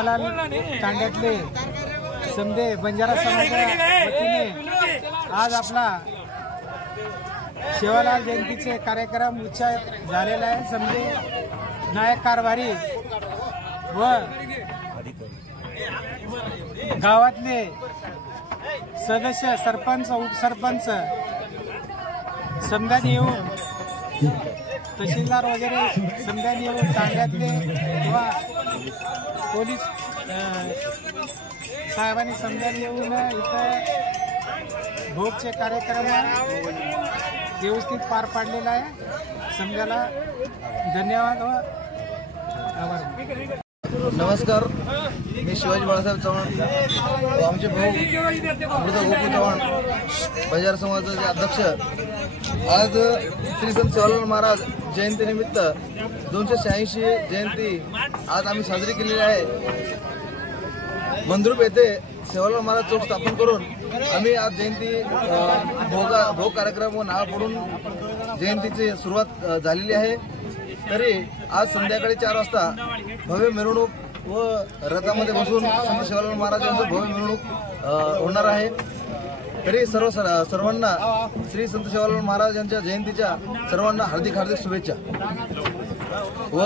सेवालाल तांड्यातले समदे बंजारा समाजाच्या वतीने आज आपला सेवालाल जयंतीचे कार्यक्रम उत्साहित झालेला आहे। समदे नायक कारभारी व गावातले सदस्य सरपंच उपसरपंच समजात येऊन तहसीलदार वगैरे समजात येऊन तांड्यातले किंवा पोलीस साहेबांनी समजात येऊन इथं भोगचे कार्यक्रम व्यवस्थित पार पाडलेला आहे। समजाला धन्यवाद व आभार। नमस्कार, मी शिवाजी बाळासाहेब चव्हाण व आमचे भाऊ अमृता गोपू चव्हाण बंजारा समाजाचे अध्यक्ष आज श्री संत सेवालाल महाराज जयंतीनिमित्त 286 जयंती आज आम्ही साजरी केलेली आहे। मंद्रुप येथे सेवालाल महाराज चौक स्थापन करून आम्ही आज जयंती भोग कार्यक्रम व नाव पडून जयंतीची सुरुवात झालेली आहे। तरी आज संध्याकाळी 4 वाजता भव्य मिरवणूक व रथामध्ये बसून संत सेवालाल महाराज यांची भव्य मिरवणूक होणार आहे। तरी सर्वांना श्री संत सेवालाल महाराज यांच्या जयंतीच्या सर्वांना हार्दिक शुभेच्छा व